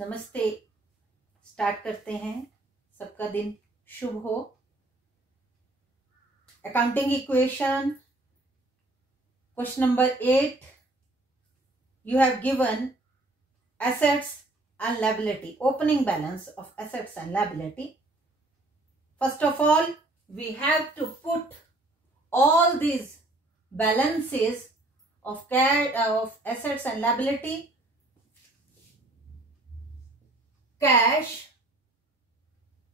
नमस्ते। स्टार्ट करते हैं। सबका दिन शुभ हो। Accounting equation question number 8 you have given assets and liability, opening balance of assets and liability. First of all, we have to put all these balances of assets and liability. Cash,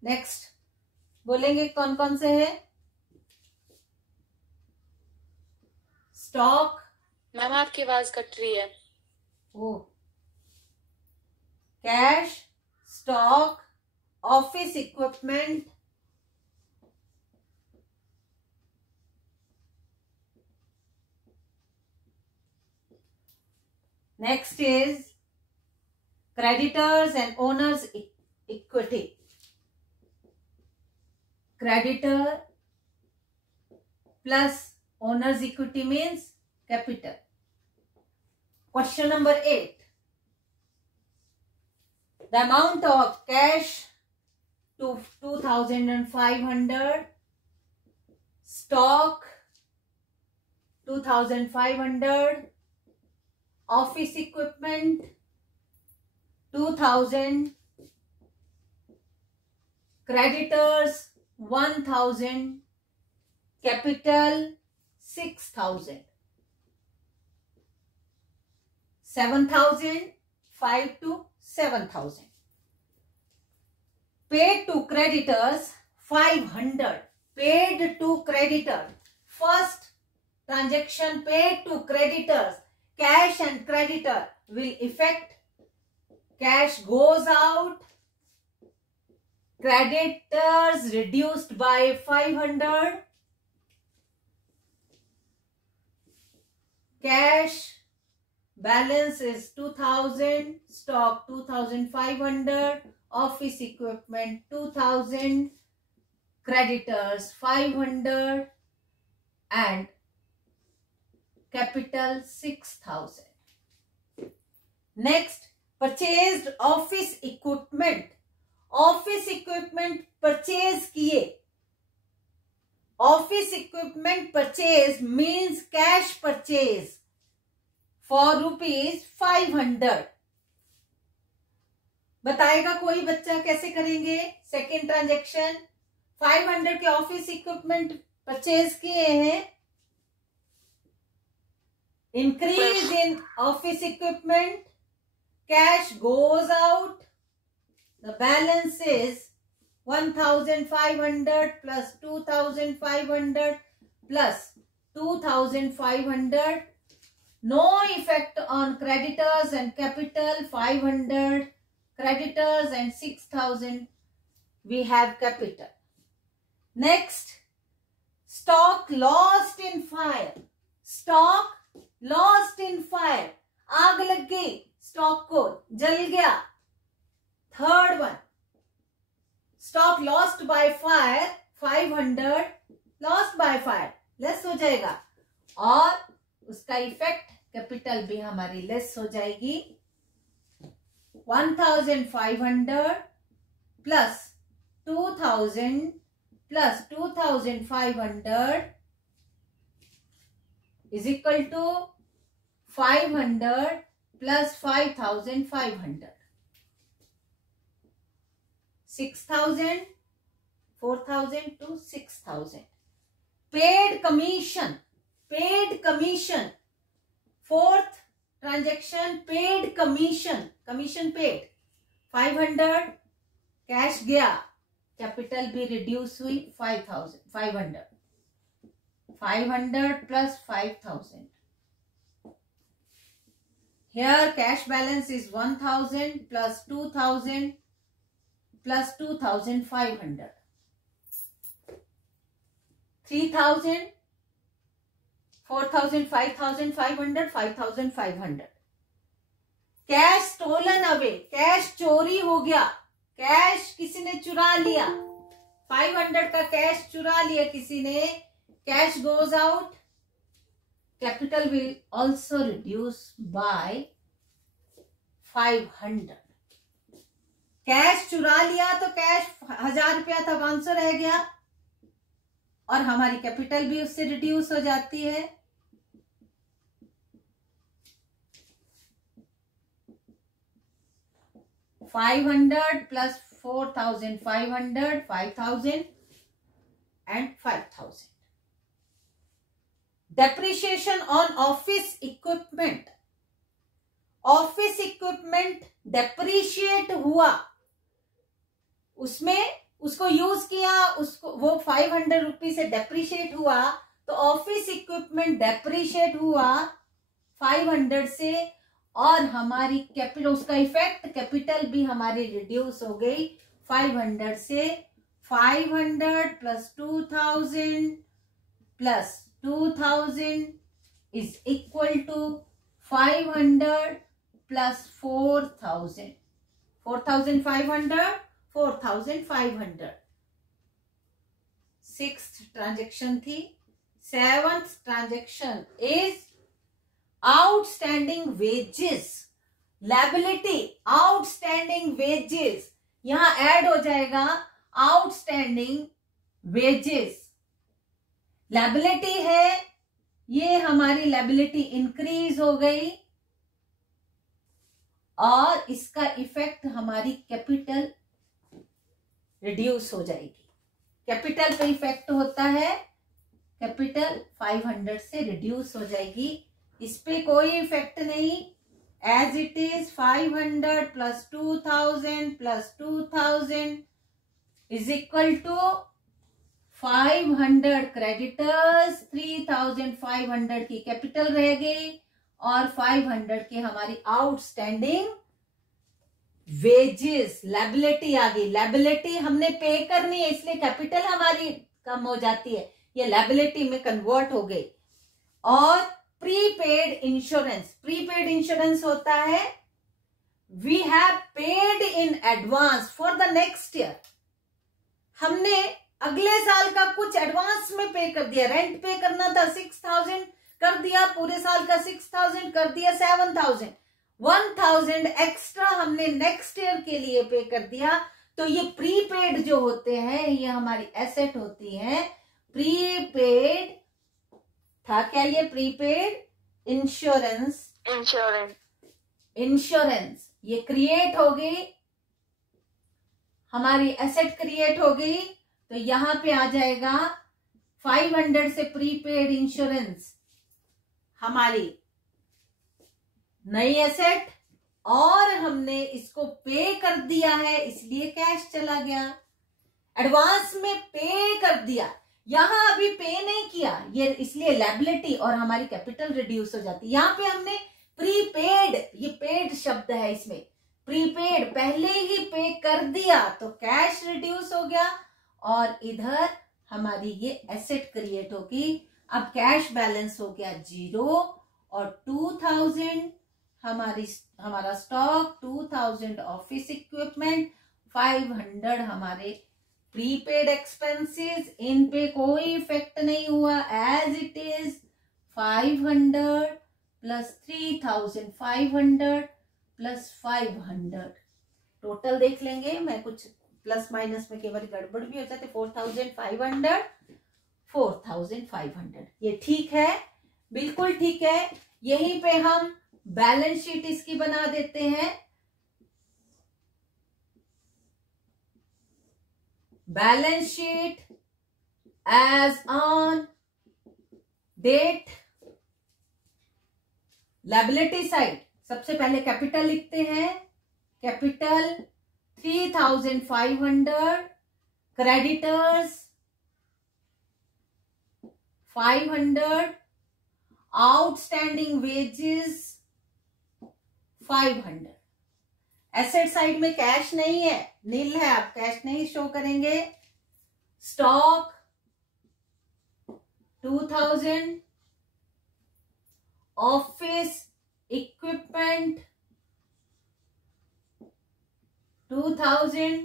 next बोलेंगे कौन कौन से है? Stock. Ma'am आपकी आवाज cut रही है। Oh, cash, stock, office equipment, next is creditors and owners equity. Creditor plus owners equity means capital. Question number 8. The amount of cash to 2,500, stock 2,500, office equipment 2,000, creditors 1,000, capital 6,000, 7,000, 5 to 7,000. Paid to creditors 500. Paid to creditor. First transaction paid to creditors. Cash and creditor will affect. Cash goes out, creditors reduced by 500, cash balance is 2,000, stock 2,500, office equipment 2,000, creditors 500 and capital 6,000. Next, purchased office equipment. Office equipment purchase किए। Office equipment purchase means cash purchase for ₹500। बताएगा कोई बच्चा कैसे करेंगे? Second transaction 500 के office equipment purchase किए हैं। Increase in office equipment, cash goes out, the balance is 1,500 plus 2,500 plus 2,500. No effect on creditors and capital. 500 creditors and 6,000 we have capital. Next, stock lost in fire. Stock lost in fire. आग लग गई, stock को जल गया। Third one, stock lost by fire 500, lost by fire less हो जाएगा और उसका इफेक्ट कैपिटल भी हमारी लेस हो जाएगी। 1,500 plus 2,000 plus 2,500 is equal to 500 plus 5,500. 6,000, 4,000 to 6,000. Paid commission. Paid commission. Fourth transaction paid commission. Commission paid. 500 cash गया, capital भी रिड्यूस हुई 5,500. 500 plus 5,000. Here cash balance is 1,000 plus 2,000 plus 2,500. 3,000, 4,000, 5,500, 5,500. Cash stolen away. Cash चोरी हो गया। Cash किसी ने चुरा लिया। 500 का कैश चुरा लिया किसी ने। Cash goes out. Capital will also reduce by 500. Cash चुरा लिया तो कैश 1000 रुपया था, 500 रह गया, और हमारी कैपिटल भी उससे रिड्यूस हो जाती है। $500 plus 4,500, 5,000 and 5,000. Depreciation on office equipment. Office equipment depreciate हुआ, उसमें उसको यूज किया, उसको वो 500 रुपीज से डेप्रीशिएट हुआ, तो ऑफिस इक्विपमेंट डेप्रीशिएट हुआ 500 से, और हमारी कैपिटल, उसका इफेक्ट कैपिटल भी हमारी रिड्यूस हो गई 500 से। 500 plus 2000 plus 2000 is equal to 500 plus 4,000, 4,500, 4,500। Sixth transaction थी। Seventh transaction is outstanding wages, liability outstanding wages, यहां ऐड हो जाएगा आउटस्टैंडिंग वेजेस। लायबिलिटी है, ये हमारी लायबिलिटी इंक्रीज हो गई, और इसका इफेक्ट हमारी कैपिटल रिड्यूस हो जाएगी। कैपिटल पे इफेक्ट होता है, कैपिटल 500 से रिड्यूस हो जाएगी, इस पे कोई इफेक्ट नहीं, as it is 500 plus 2000 plus 2000 is equal to 500 creditors, 3,500 की कैपिटल रह गई, और 500 की हमारी आउटस्टैंडिंग वेजेस, लायबिलिटी आ गई। लायबिलिटी हमने पे करनी है, इसलिए कैपिटल हमारी कम हो जाती है, ये लायबिलिटी में कन्वर्ट हो गई। और प्रीपेड इंश्योरेंस, प्रीपेड इंश्योरेंस होता है we have paid in advance for the next year, हमने अगले साल का कुछ एडवांस में पे कर दिया, रेंट पे करना था 6,000 कर दिया, पूरे साल का 6,000 कर दिया, 7,000, 1,000 एक्स्ट्रा हमने नेक्स्ट ईयर के लिए पे कर दिया। तो ये प्रीपेड जो होते हैं, ये हमारी एसेट होती है। प्रीपेड था क्या ये? प्रीपेड इंश्योरेंस, इंश्योरेंस ये क्रिएट हो गई, हमारी एसेट क्रिएट हो गई, तो यहां पे आ जाएगा 500 से प्रीपेड इंश्योरेंस हमारी नई एसेट, और हमने इसको पे कर दिया है, इसलिए कैश चला गया। एडवांस में पे कर दिया, यहां अभी पे नहीं किया, ये इसलिए लायबिलिटी और हमारी कैपिटल रिड्यूस हो जाती है। यहां पे हमने प्रीपेड, ये पेड शब्द है इसमें, प्रीपेड पहले ही पे कर दिया तो कैश रिड्यूस हो गया, और इधर हमारी ये एसेट क्रिएट होगी। अब कैश बैलेंस हो गया 0, और 2000 हमारा स्टॉक, 2000 ऑफिस इक्विपमेंट, 500 हमारे प्रीपेड एक्सपेंसेस, इन पे कोई इफेक्ट नहीं हुआ, as it is 500 plus 3,500 plus 500। Total देख लेंगे, मैं कुछ प्लस माइनस में केवल गड़बड़ भी हो जाते, 4,500, 4,500, ये ठीक है, बिल्कुल ठीक है। यहीं पे हम बैलेंस शीट इसकी बना देते हैं। Balance sheet as on date, liability side सबसे पहले कैपिटल लिखते हैं, capital 3,500, creditors 500, outstanding wages 500। Asset side में कैश नहीं है, नील है, आप कैश नहीं शो करेंगे। Stock 2,000, office equipment 2,000,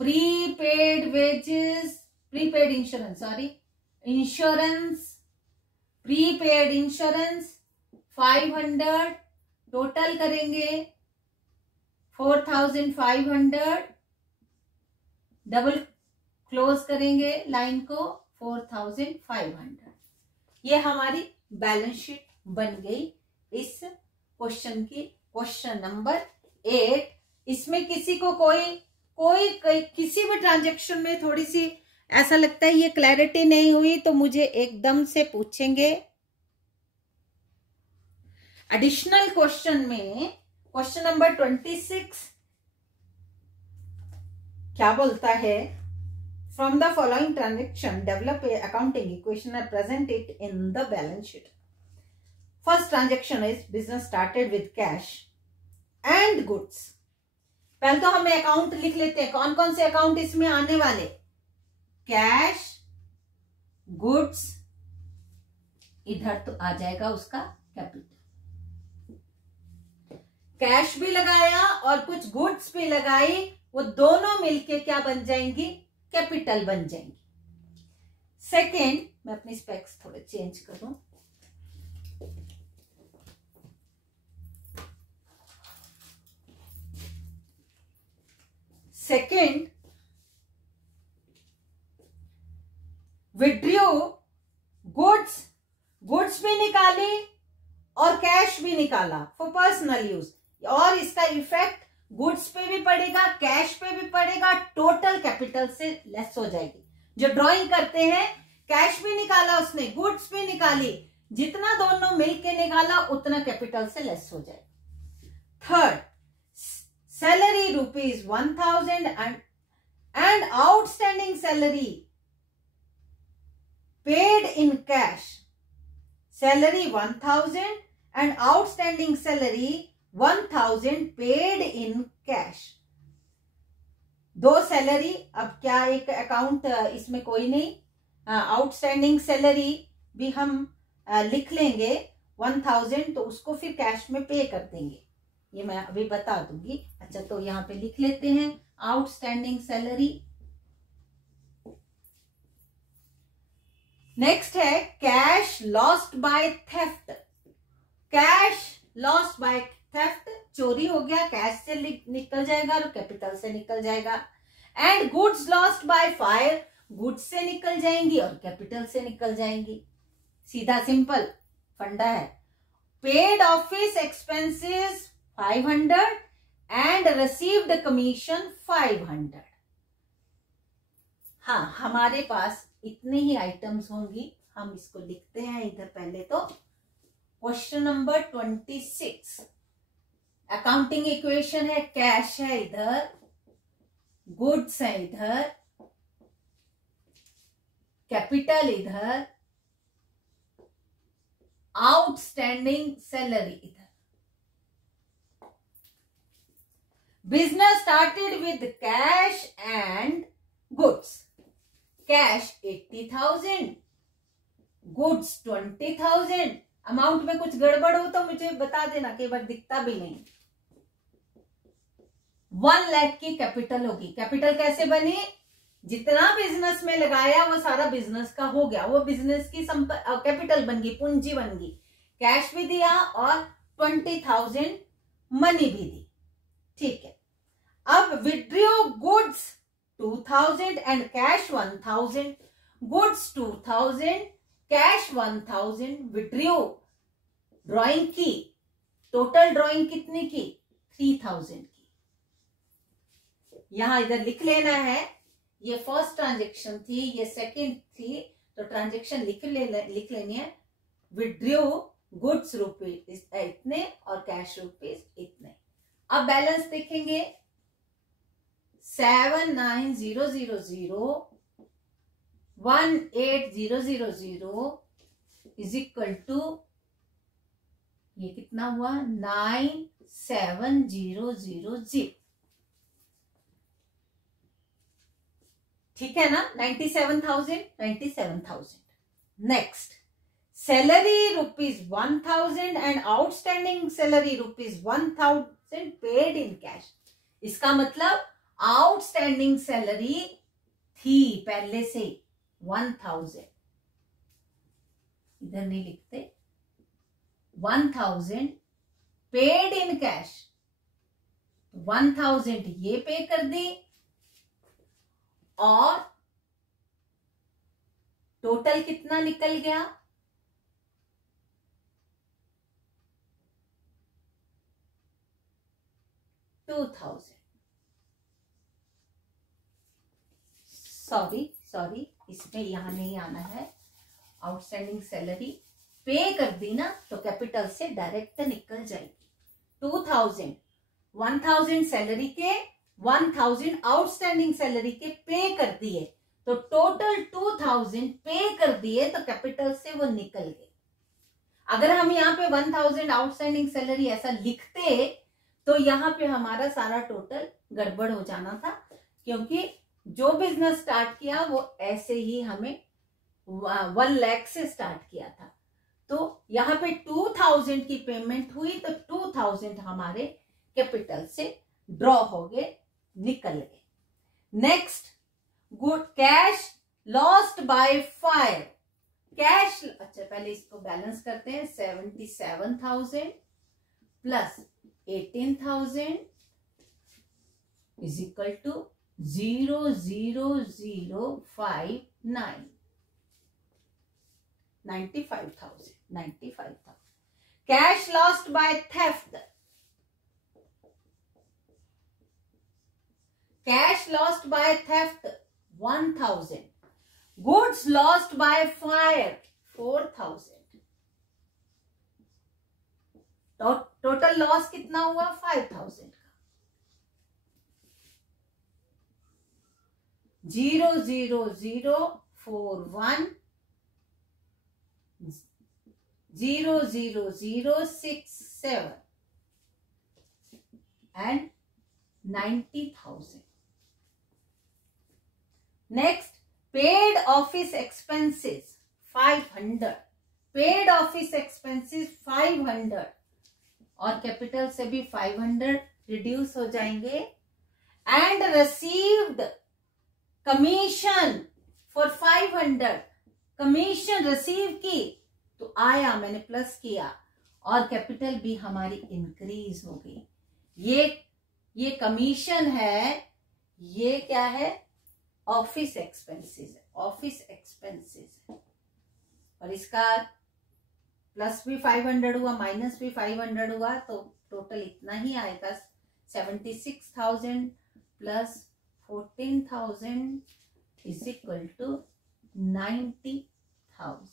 prepaid wages, prepaid insurance, sorry insurance, prepaid insurance 500, total करेंगे 4,500 डबल क्लोज करेंगे लाइन को 4,500। ये हमारी बैलेंस शीट बन गई इस क्वेश्चन की, क्वेश्चन नंबर 8। इसमें किसी को कोई किसी भी ट्रांजैक्शन में थोड़ी सी ऐसा लगता है ये क्लैरिटी नहीं हुई तो मुझे एकदम से पूछेंगे। एडिशनल क्वेश्चन में क्वेश्चन नंबर 26 क्या बोलता है? From the following transaction develop a accounting equation and present it in the balance sheet. First transaction is business started with cash and goods. पहले तो हमें अकाउंट लिख लेते हैं, कौन कौन से अकाउंट इसमें आने वाले? कैश, गुड्स, इधर तो आ जाएगा उसका कैपिटल। कैश भी लगाया और कुछ गुड्स भी लगाई, वो दोनों मिलके क्या बन जाएंगी? कैपिटल बन जाएंगी। सेकेंड, मैं अपनी स्पेक्स थोड़े चेंज करूं। सेकेंड, विड्रॉ गुड्स भी निकाली और कैश भी निकाला फॉर पर्सनल यूज, और इसका इफेक्ट गुड्स पे भी पड़ेगा, कैश पे भी पड़ेगा, टोटल कैपिटल से लेस हो जाएगी। जो ड्राइंग करते हैं, कैश भी निकाला उसने, गुड्स भी निकाली, जितना दोनों मिलके निकाला उतना कैपिटल से लेस हो जाएगा। Third, salary rupees 1,000 and outstanding salary paid in cash. Salary 1,000 and outstanding salary 1,000 paid in cash. दो सैलरी, अब क्या एक अकाउंट इसमें कोई नहीं, आउटस्टैंडिंग सैलरी भी हम लिख लेंगे 1,000, तो उसको फिर कैश में पे कर देंगे, ये मैं अभी बता दूंगी। अच्छा, तो यहां पे लिख लेते हैं आउटस्टैंडिंग सैलरी। नेक्स्ट है cash lost by theft. Cash lost by theft, चोरी हो गया, कैश से निकल जाएगा और कैपिटल से निकल जाएगा। And goods lost by fire, goods से निकल जाएंगी और कैपिटल से निकल जाएंगी। सीधा सिंपल फंडा है। Paid office expenses 500 and received commission 500। हाँ, हमारे पास इतने ही आइटम्स होंगी, हम इसको लिखते हैं इधर पहले। तो क्वेश्चन नंबर 26, अकाउंटिंग इक्वेशन है, कैश है इधर, गुड्स है इधर, कैपिटल इधर, आउटस्टैंडिंग सैलरी इधर। Business started with cash and goods. Cash 80,000, goods 20,000। Amount में कुछ गड़बड़ हो तो मुझे बता देना, कई बार दिखता भी नहीं। 1 लाख की कैपिटल होगी। कैपिटल कैसे बनी? जितना बिजनेस में लगाया वो सारा बिजनेस का हो गया, वो बिजनेस की कैपिटल बन गई, पूंजी बन गई। कैश भी दिया और 20,000 मनी भी दी। ठीक है, अब withdraw goods 2,000 and cash 1,000। Goods 2,000, cash 1,000, withdraw drawing की, टोटल ड्राइंग कितनी की? 3,000 की। यहां इधर लिख लेना है, ये फर्स्ट ट्रांजेक्शन थी, ये सेकंड थी, तो ट्रांजेक्शन लिख लेनी है। विड्रॉ गुड्स रुपीज इतने और कैश रुपीज इतने। अब बैलेंस देखेंगे, 79000 18000 इज इक्वल टू, ये कितना हुआ? 97,000। ठीक है ना? 97,000। Next, salary rupees 1,000 and outstanding salary rupees 1,000 paid in cash. इसका मतलब आउटस्टैंडिंग सैलरी थी पहले से 1,000, इधर नहीं लिखते, 1,000 पेड इन कैश 1000 ये पे कर दी और टोटल कितना निकल गया? 2000। सॉरी इसमें यहां नहीं आना है। आउटस्टैंडिंग सैलरी पे कर दी ना तो कैपिटल से डायरेक्ट निकल जाएगी। 2000 1000 सैलरी के 1000 आउटस्टैंडिंग सैलरी के पे कर दिए तो टोटल 2000 पे कर दिए तो कैपिटल से वो निकल गए। अगर हम यहाँ पे 1000 आउटस्टैंडिंग सैलरी ऐसा लिखते तो यहाँ पे हमारा सारा टोटल गड़बड़ हो जाना था, क्योंकि जो बिजनेस स्टार्ट किया वो ऐसे ही हमें 1 लाख से स्टार्ट किया था। तो यहाँ पे 2000 की पेमेंट हुई तो 2000 हमारे कैपिटल से ड्रॉ हो गए, निकल गए। Next, good cash lost by fire. Cash, अच्छा पहले इसको बैलेंस करते हैं। 77,000 plus 18,000 is equal to 00059 95,000। Cash lost by theft, cash lost by theft 1000, goods lost by fire 4000। Total loss कितना हुआ? 5000 का। 00041 00067 and 90,000. Next, paid office expenses 500. Paid office expenses 500 और capital से भी 500 रिड्यूस हो जाएंगे। And received commission for 500, commission receive की तो आया, मैंने प्लस किया और कैपिटल भी हमारी इंक्रीज हो गई। ये कमीशन है, ये क्या है? Office expenses, office expenses. और इसका प्लस भी 500 हुआ, माइनस भी 500 हुआ, तो टोटल इतना ही आएगा। 76,000 प्लस 14,000 इज इक्वल टू 90,000।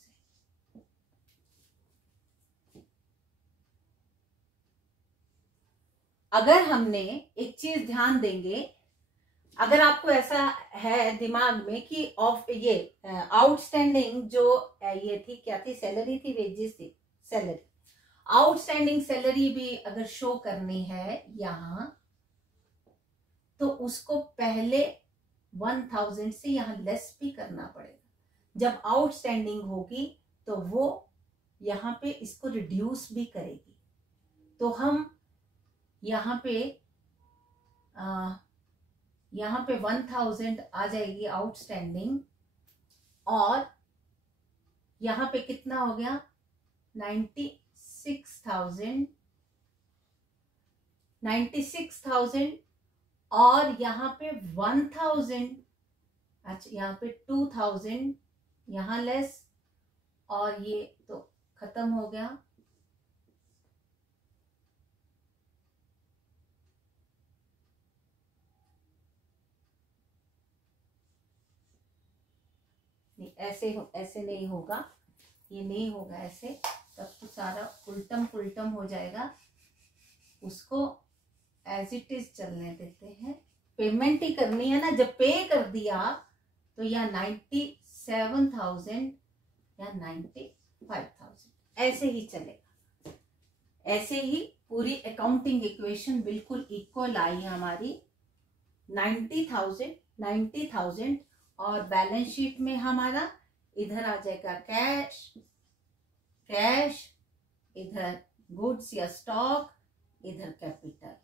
अगर हमने एक चीज ध्यान देंगे, अगर आपको ऐसा है दिमाग में कि ऑफ ये आउटस्टैंडिंग जो ये थी, क्या थी? सैलरी थी, वेजेस थी, सैलरी। आउटस्टैंडिंग सैलरी भी अगर शो करनी है यहां तो उसको पहले 1000 से यहां लेस भी करना पड़ेगा। जब आउटस्टैंडिंग होगी तो वो यहां पे इसको रिड्यूस भी करेगी। तो हम यहाँ पे 1000 आ जाएगी आउटस्टैंडिंग, और यहाँ पे कितना हो गया? 96,000 और यहाँ पे 1000, अच्छा यहाँ पे 2000 यहाँ लेस, और ये तो खत्म हो गया। ऐसे नहीं होगा, ये नहीं होगा ऐसे, तब तो सारा उल्टम पुल्टम हो जाएगा। उसको एज इट इज चलने देते हैं। पेमेंट ही करनी है ना, जब पे कर दिया तो या 97,000 या 95,000 ऐसे ही चलेगा। ऐसे ही पूरी अकाउंटिंग इक्वेशन बिल्कुल इक्वल आई हमारी। 90,000 और बैलेंस शीट में हमारा इधर आ जाएगा कैश, इधर गुड्स या स्टॉक, इधर कैपिटल।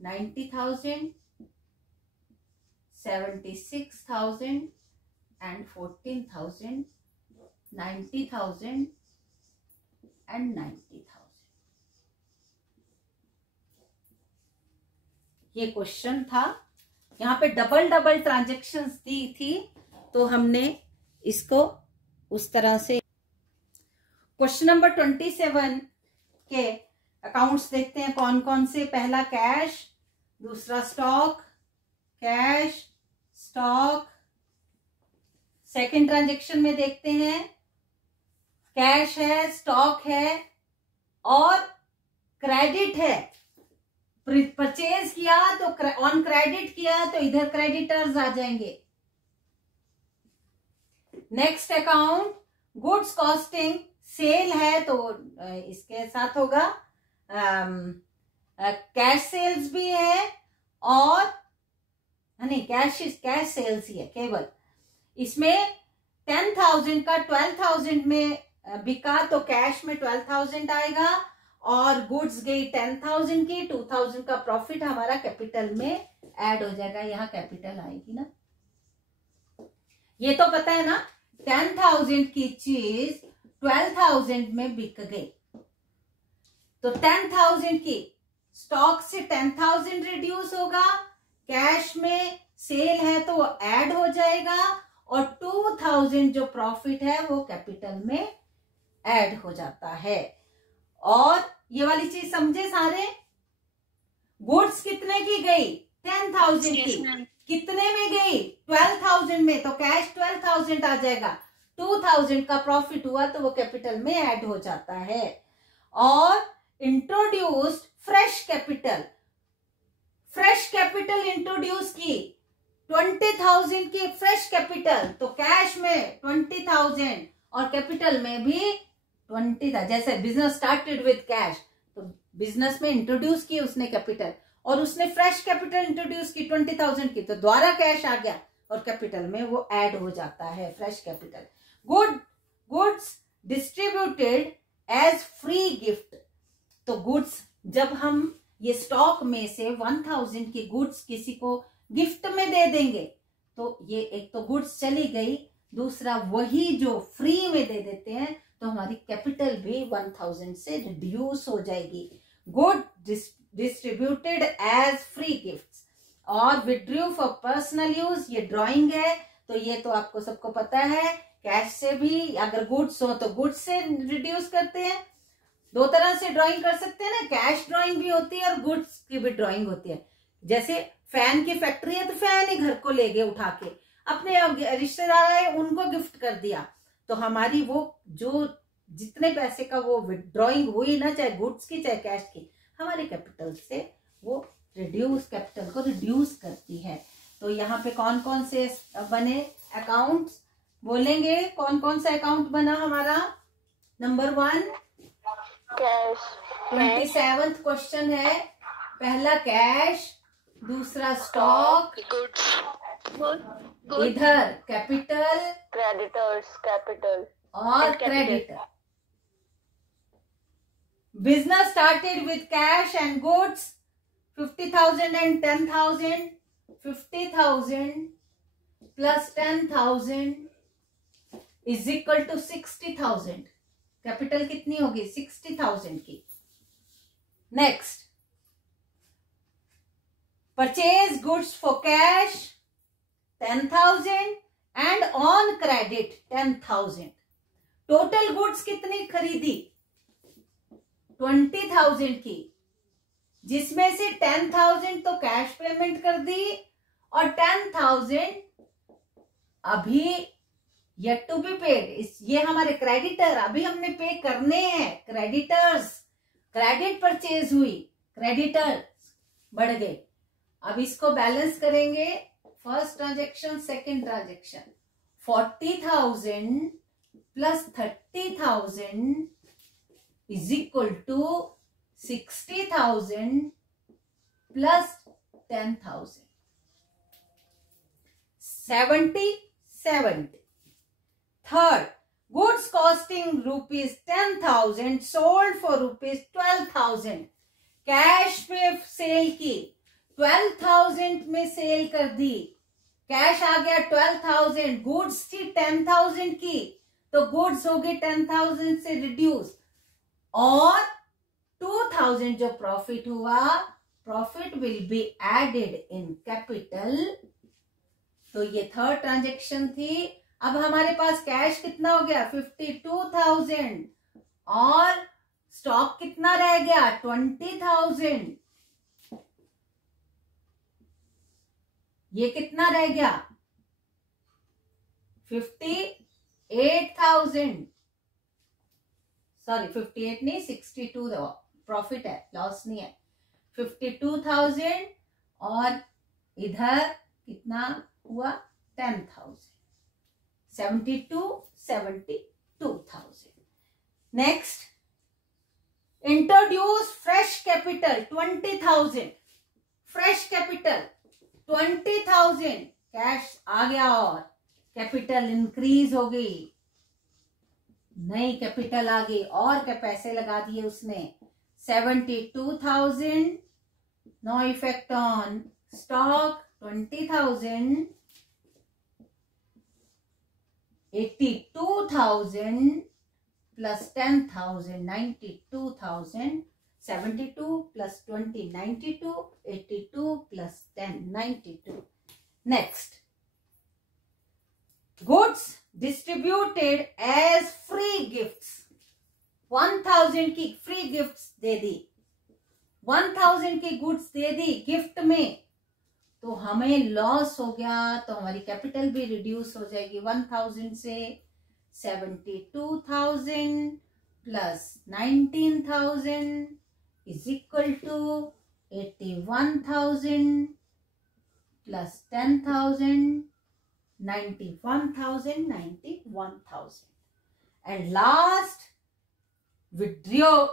90,000, 76,000 and 14,000, 90,000 and 90,000। ये क्वेश्चन था। यहाँ पे डबल डबल ट्रांजेक्शन्स दी थी तो हमने इसको उस तरह से। क्वेश्चन नंबर 27 के अकाउंट्स देखते हैं कौन कौन से। पहला कैश, दूसरा stock, cash stock. Second transaction में देखते हैं कैश है, स्टॉक है और क्रेडिट है। परचेज किया तो ऑन क्रेडिट किया तो इधर क्रेडिटर्स आ जाएंगे। Next account goods costing, sale है तो इसके साथ होगा। कैश सेल्स भी है और नहीं, कैश सेल्स ही है केवल। इसमें 10,000 का 12,000 में बिका तो कैश में 12,000 आएगा और गुड्स गई 10,000 की, 2,000 का प्रॉफिट हमारा कैपिटल में ऐड हो जाएगा। यहाँ कैपिटल आएगी ना, ये तो पता है ना। 10,000 की चीज 12,000 में बिक गई तो 10,000 की स्टॉक से 10,000 रिड्यूस होगा, कैश में सेल है तो वो ऐड हो जाएगा और 2,000 जो प्रॉफिट है वो कैपिटल में ऐड हो जाता है। और ये वाली चीज समझे सारे। गुड्स कितने की गई? 10,000 की। कितने में गई? 12,000 में, तो कैश 12,000 आ जाएगा। 2,000 का प्रॉफिट हुआ तो वो कैपिटल में ऐड हो जाता है। और introduced fresh capital, fresh capital introduce की 20,000 की फ्रेश कैपिटल, तो कैश में 20,000 और कैपिटल में भी 20,000। जैसे बिजनेस स्टार्टेड विद कैश, तो बिजनेस में इंट्रोड्यूस की उसने कैपिटल और उसने फ्रेश कैपिटल इंट्रोड्यूस की 20,000 की, तो द्वारा कैश आ गया और कैपिटल में वो ऐड हो जाता है fresh capital. Goods distributed as free gift, तो गुड्स जब हम ये स्टॉक में से 1,000 की गुड्स किसी को गिफ्ट में दे देंगे तो ये एक तो गुड्स चली गई, दूसरा वही जो फ्री में दे देते हैं तो हमारी कैपिटल भी 1,000 से रिड्यूस हो जाएगी। Good distributed as free gifts. और विड्रू फॉर पर्सनल यूज, ये ड्राइंग है तो ये तो आपको सबको पता है। कैश से भी अगर गुड्स हो तो गुड्स से रिड्यूस करते हैं। दो तरह से ड्राइंग कर सकते हैं ना, कैश ड्राइंग भी होती है और गुड्स की भी ड्राइंग होती है। जैसे फैन की फैक्ट्री है तो फैन ही घर को ले गए उठा के, अपने रिश्तेदार आए उनको गिफ्ट कर दिया, तो हमारी वो जो जितने पैसे का वो विड्रॉइंग हुई ना, चाहे गुड्स की चाहे कैश की, हमारे कैपिटल से वो कैपिटल को रिड्यूस करती है। तो यहाँ पे कौन कौन से बने अकाउंट्स बोलेंगे? कौन कौन सा अकाउंट बना हमारा? Number 1 cash. 27th क्वेश्चन है। पहला कैश, दूसरा स्टॉक, इधर कैपिटल, क्रेडिटर्स कैपिटल और creditor. Business started with cash and goods 50,000 and 10,000. 50,000 plus 10,000 is equal to 60,000. Capital कितनी होगी? 60,000 की। Next, purchase goods for cash 10,000 and on credit 10,000। Total goods कितनी खरीदी? 20,000 की, जिसमें से 10,000 तो कैश पेमेंट कर दी और 10,000 अभी येट टू बी पेड। ये हमारे क्रेडिटर अभी हमने पे करने हैं। क्रेडिटर्स, क्रेडिट परचेज हुई, क्रेडिटर बढ़ गए। अब इसको बैलेंस करेंगे। First transaction, second transaction. 40,000 plus 30,000 is equal to 60,000 plus 10,000, 70. Third, goods costing rupees 10,000 sold for rupees 12,000. Cash पे सेल की, 12,000 में सेल कर दी, कैश आ गया 12,000, गुड्स थी 10,000 की, तो गुड्स हो गई 10,000 से रिड्यूस और 2,000 जो प्रॉफिट हुआ profit will be added in capital. तो ये थर्ड ट्रांजेक्शन थी। अब हमारे पास कैश कितना हो गया 52,000 और स्टॉक कितना रह गया 20,000। ये कितना रह गया 58,000, सॉरी 58 नहीं 62 प्रॉफिट है, लॉस नहीं है। 52,000 और इधर कितना हुआ 10,000, 72,000। Next, introduce fresh capital 20,000, fresh capital 20,000, cash आ गया और कैपिटल इंक्रीज हो गई, नई कैपिटल आ गई और क्या पैसे लगा दिए उसने 72,000, no effect on stock 20,000, 82,000 plus 10,000, 92,000, 72 plus 20, 92, 82 plus 10, 92. Next, goods distributed as free gifts, 1,000 की फ्री गिफ्ट्स दे दी, 1,000 की गुड्स दे दी गिफ्ट में, तो हमें लॉस हो गया, तो हमारी कैपिटल भी रिड्यूस हो जाएगी 1,000 से 72,000 plus 19,000 is equal to 81,000 plus 10,000, 91,000 and last withdraw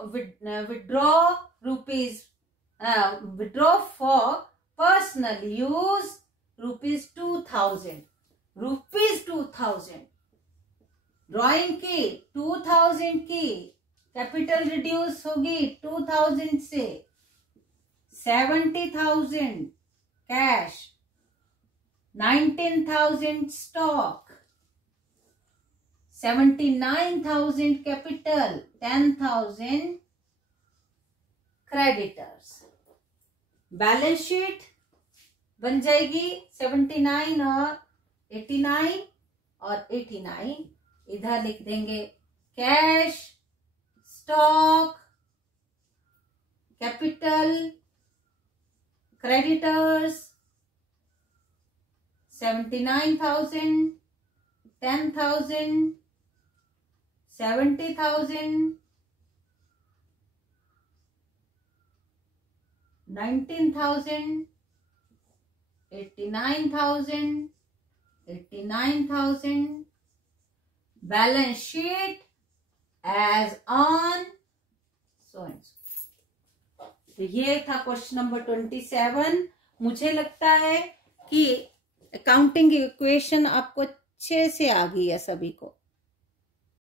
for personal use rupees 2,000, drawing की 2,000 की कैपिटल रिड्यूस होगी 2,000 से 70,000 cash, 19,000 stock, 79,000 capital, 10,000 creditors. Balance sheet बन जाएगी 79 और 89 और 89 इधर लिख देंगे, cash, stock, capital, creditors, 79,000, 10,000, 70,000, 19,000, 89,000, balance sheet as on so and so. तो ये था क्वेश्चन नंबर 27। मुझे लगता है कि अकाउंटिंग इक्वेशन आपको अच्छे से आ गई है सभी को।